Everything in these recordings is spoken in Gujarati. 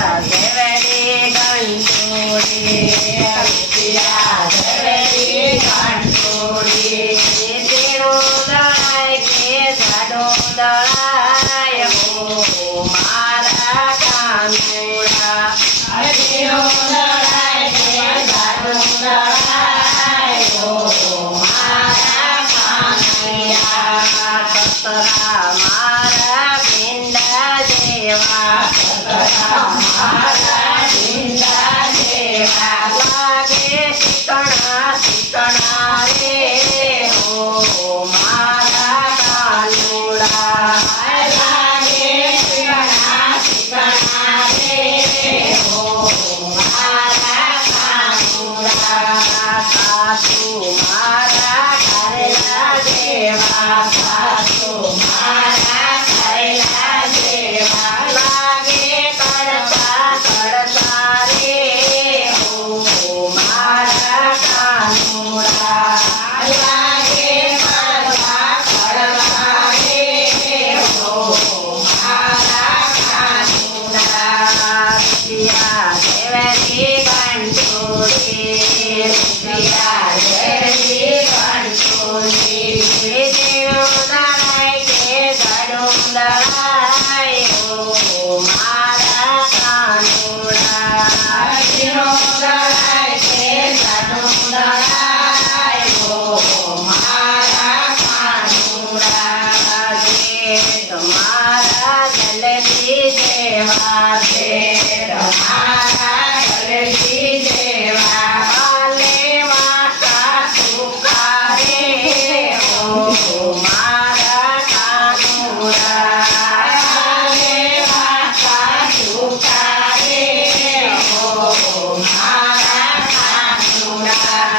દેવડી ગંટોડી રૂપિયા દેવડી ગંટોડી તેરું દળાય કે જાડું દળાય હો મારા કાનુડા તેરું દળાય કે જાડું દળાય હો મારા કાનૈયા સતરા મારા ભીંડા જેવા સતરા મારા ભીંડા જેવા લાગે શીકણા રે હો મારા કાનુડા લાગે શીકણા રે હો મારા કાનુડા સાસુ મારા ઘરેલા જેવા સાસુ મારા ઘરેલા જેવા લાગે કડતા રે હો મારા કાનુડા લાગે કડતા રે હો મારા કાનુડા રૂપિયા દેવડી ગંટોડી રૂપિયા દેવડી ગંટોડી તેરું દળાય કે જાડું દળાય હો મારા કાનુડા તેરું દળાય કે જાડું દળાય હો મારા કાનુડા જેઠ મારા જલેબી જેવા જેઠ મારા જલેબી જેવા કાલે માતા સુકારે હો મારા કાનુડા કાલે માતા સુકારે હો મારા કાનુડા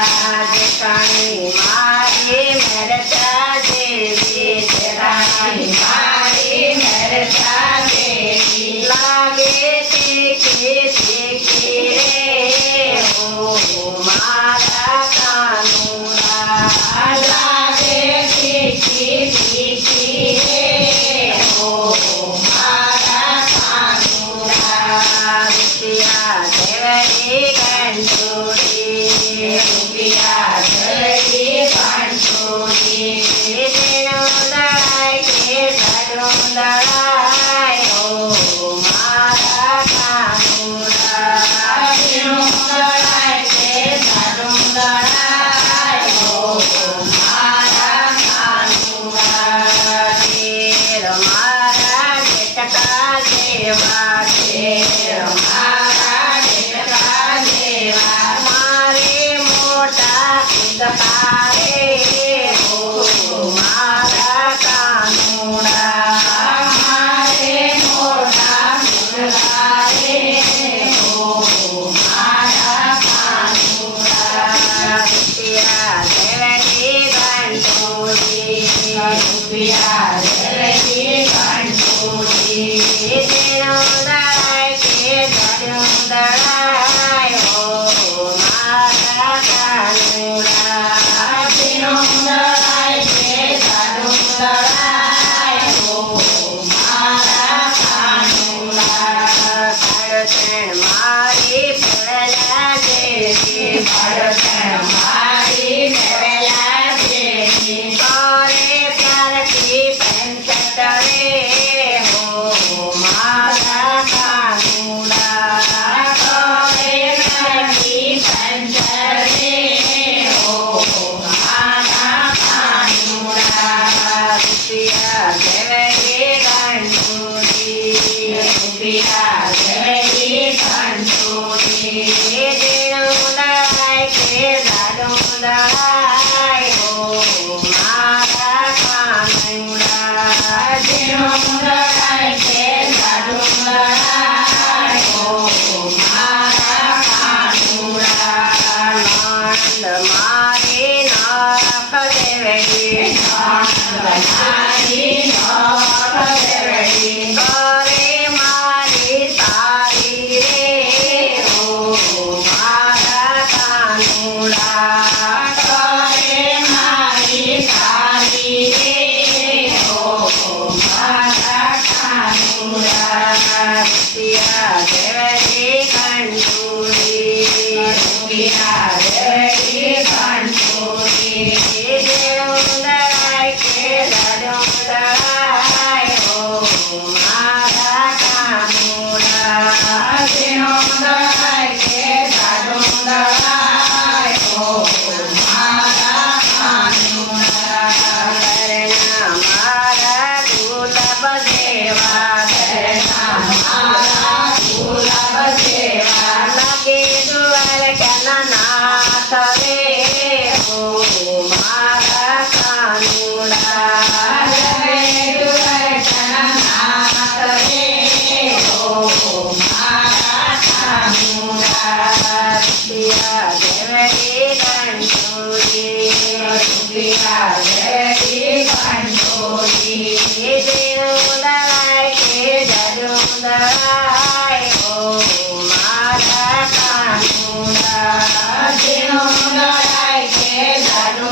જેઠાણી મારી મરચા જેવી જેઠાણી મારી મરચા જેવી લાગે તીખી રે હો મારા કાનુડા લાગે તીખી રે હો મારા કાનુડા રૂપિયા દેવડી ગંટોડી રૂપિયા દેવડી ગંટોડી તેરું દળાય કે જાડું દળાય હો મારા કાનુડા તેરું દળાય કે જાડું દળાય હો મારા કાનુડા તેર મારા જેટકા જેવા તેર મારા જેટકા જેવા મારે મોટા પિતકારે હો મારા કાનુડા મારે મોટા પિતકારે હો મારા કાનુડા રૂપિયા દેવડી ગંટોડી રૂપિયા દેવડી ગંટોડી તેરું દળાય કે જાડું દળાય હો મારા કાનુડા તેરું દળાય કે જાડું દળાય હો મારા કાનુડા પડતણ મારી પડલા જેવી પડતણ મારી પડલા જેવી કરે પ્યારથી પંચત રે હો મારા કાનુડા કરે પ્યારથી પંચત રે હો મારા કાનુડા રૂપિયા દેવડી ગંટોડી રૂપિયા દેવડી ગંટોડી તેરું દળાય કે જાડું દળાય હો મારા કાનુડા તેરું દળાય કે જાડું દળાય હો મારા કાનુડા નંદ મારી નાખ દેવડી નંદ મારી નાખ દેવડી કરે મારી સારી પિયા દેવકી કંઠુરી પિયા દેવકી કંઠુરી દેવદરાય કે દડોદરાય ઓ મારા કાનુડા દેવદરાય કે દડોદરાય ઓ મારા કાનુડા કરના મારા દુર્લભ દેવા કરના મારા દુર્લભ દેવા લગે દ્વારકા નાથ રે ઓ મારા કાનુડા લગે દ્વારકા નાથ રે ઓ મારા કાનુડા પિયા દેવકી કંઠોરી પિયા દેવકી કંઠોરી દેવદરાય કે દડોદરાય ઓ મારા કાનુડા દેવદરાય કે દડોદરાય